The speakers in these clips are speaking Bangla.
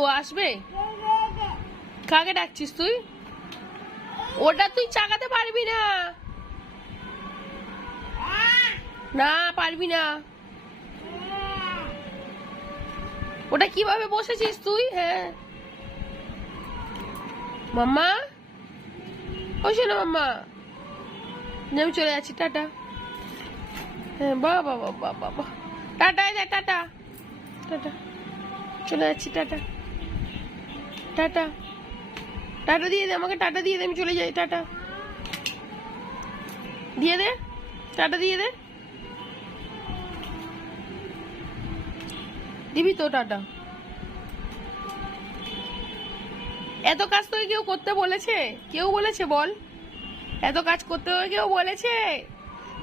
ও আসবে? কাকে ডাকছিস তুই? ওটা তুই চাকাতে পারবি না, না পারবি না। ওটা কিভাবে বসেছিস তুই? হ্যাঁ মাম্মা, ও শোনো মাম্মা, আমি চলে যাচ্ছি, টাটা। হ্যাঁ বাবা বাবা বাবা, টাটা, টাটা টাটা, চলে যাচ্ছি, টাটা টাটা। টাটা দিয়ে দে আমাকে, টাটা দিয়ে দে, আমি চলে যাই, টাটা দিয়ে দে, টাটা দিয়ে দে, দিবি তো টাটা। এত কাজ তোকে কেউ করতে বলেছে? কেউ বলেছে বল? এত কাজ করতে হবে কেউ বলেছে?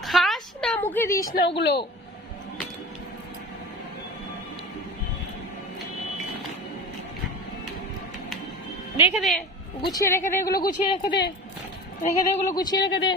খাস না, মুখে দিস না ওগুলো। রেখে দে, গুছিয়ে রেখে দে, এগুলো গুছিয়ে রেখে দে, রেখে দে, এগুলো গুছিয়ে রেখে দে।